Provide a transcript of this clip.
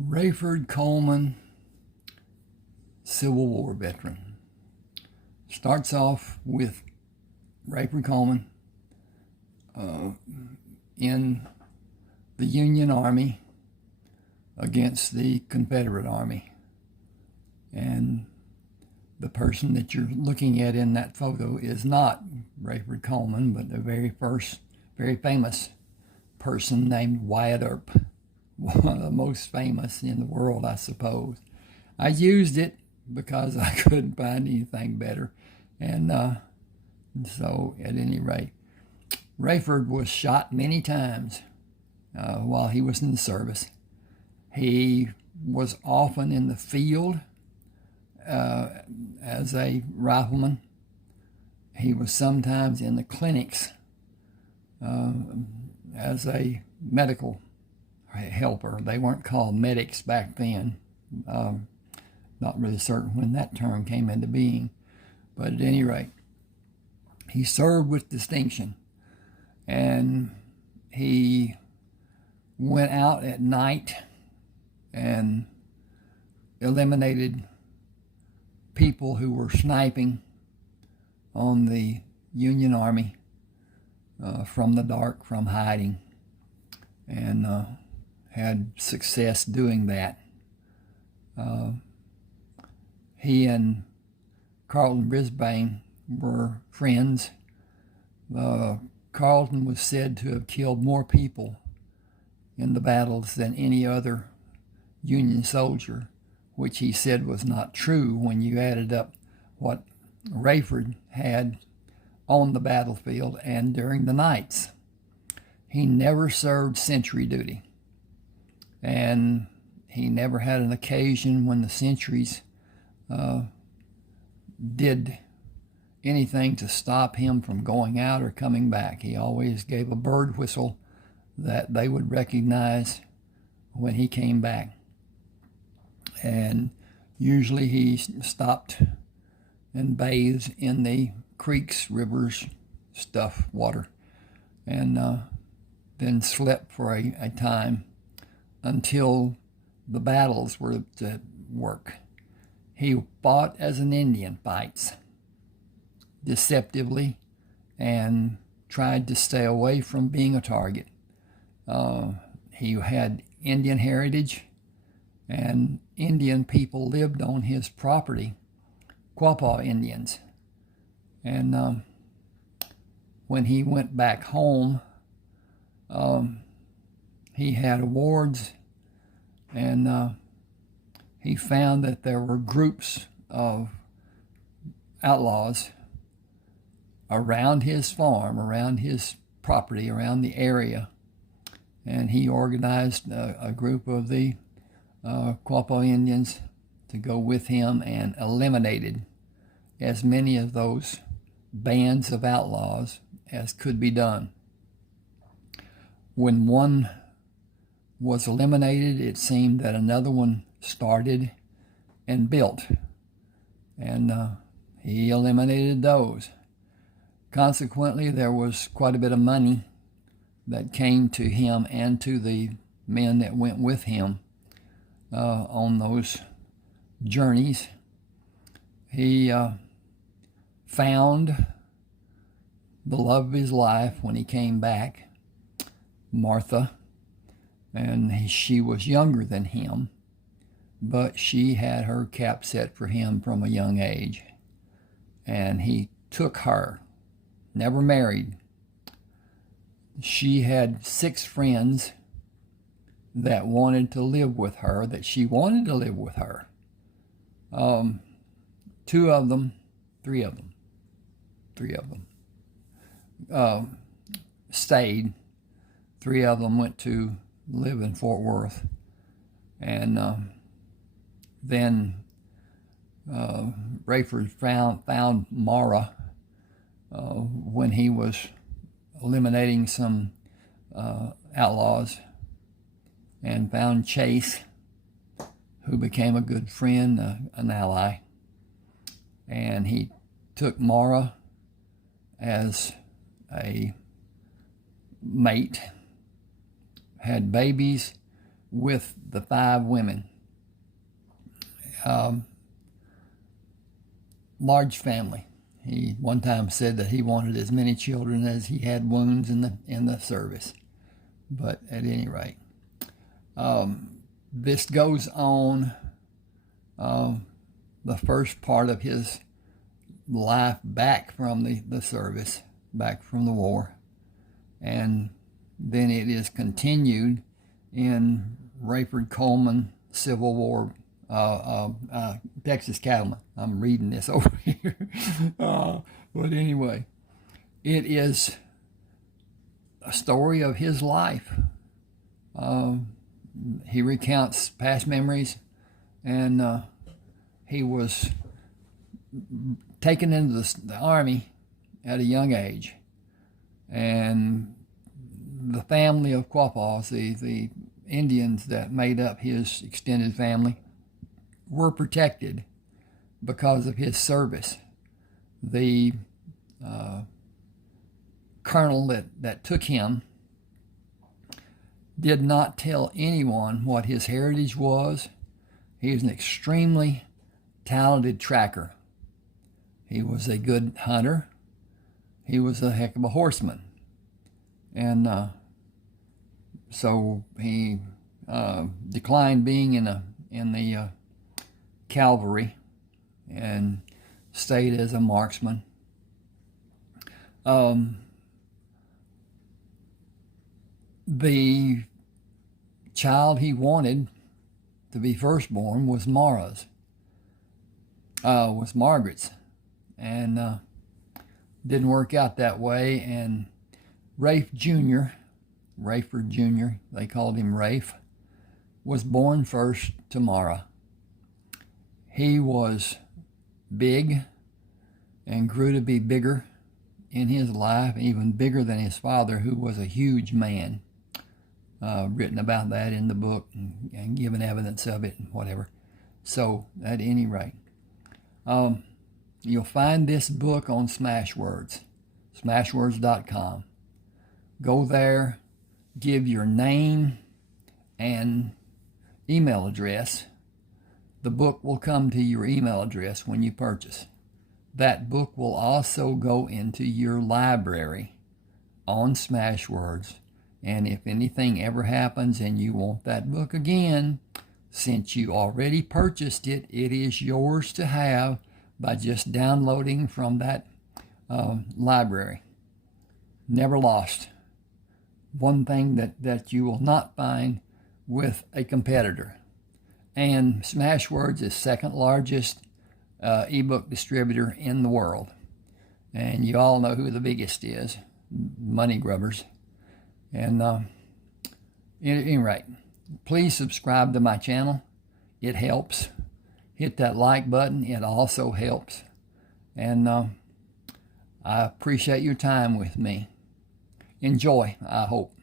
Rayford Coleman, Civil War veteran. Starts off with Rayford Coleman in the Union Army against the Confederate Army. And the person that you're looking at in that photo is not Rayford Coleman, but the very famous person named Wyatt Earp. One of the most famous in the world, I suppose. I used it because I couldn't find anything better. And so, at any rate, Rayford was shot many times while he was in the service. He was often in the field as a rifleman. He was sometimes in the clinics as a medical helper. They weren't called medics back then. Not really certain when that term came into being. But at any rate, he served with distinction. And he went out at night and eliminated people who were sniping on the Union Army from the dark, from hiding, and had success doing that. He and Carlton Brisbane were friends. Carlton was said to have killed more people in the battles than any other Union soldier, which he said was not true when you added up what Rayford had on the battlefield and during the nights. He never served sentry duty, and he never had an occasion when the sentries did anything to stop him from going out or coming back. He always gave a bird whistle that they would recognize when he came back. And usually he stopped and bathed in the creeks, rivers, water, and then slept for a time until the battles were to work. He fought as an Indian fights, deceptively, and tried to stay away from being a target. He had Indian heritage, and Indian people lived on his property, Quapaw Indians. And when he went back home, he had awards, and he found that there were groups of outlaws around his farm, around his property, around the area. And he organized a group of the Quapaw Indians to go with him and eliminated as many of those bands of outlaws as could be done. When one was eliminated, it seemed that another one started and built, and he eliminated those. Consequently, there was quite a bit of money that came to him and to the men that went with him on those journeys. He found the love of his life when he came back, Martha, and she was younger than him, but she had her cap set for him from a young age, and he took her, never married. She had 6 friends that wanted to live with her, that she wanted to live with her. 3 of them stayed. 3 of them went to live in Fort Worth. And then Rayford found Mara when he was eliminating some outlaws, and found Chase, who became a good friend, an ally. And he took Mara as a mate, had babies with the 5 women. Large family. He one time said that he wanted as many children as he had wounds in the service. But at any rate, this goes on the first part of his life back from the service, back from the war, and then it is continued in Rayford Coleman Civil War, Texas Cattleman. I'm reading this over here. But anyway, it is a story of his life. He recounts past memories, and he was taken into the Army at a young age. And the family of Quapaws, the Indians that made up his extended family, were protected because of his service. The colonel that took him did not tell anyone what his heritage was. He was an extremely talented tracker. He was a good hunter. He was a heck of a horseman. And so he declined being in the cavalry and stayed as a marksman. The child he wanted to be firstborn was Margaret's, and didn't work out that way. And Rayford Jr., they called him Rafe, was born first to Mara. He was big and grew to be bigger in his life, even bigger than his father, who was a huge man. Written about that in the book and given evidence of it and whatever. So at any rate, you'll find this book on Smashwords, smashwords.com. Go there, give your name and email address. The book will come to your email address when you purchase. That book will also go into your library on Smashwords. And if anything ever happens and you want that book again, since you already purchased it, it is yours to have by just downloading from that library. Never lost. One thing that you will not find with a competitor. And Smashwords is second largest ebook distributor in the world. And you all know who the biggest is, Money Grubbers. And at any rate, please subscribe to my channel. It helps. Hit that like button. It also helps. And I appreciate your time with me. Enjoy, I hope.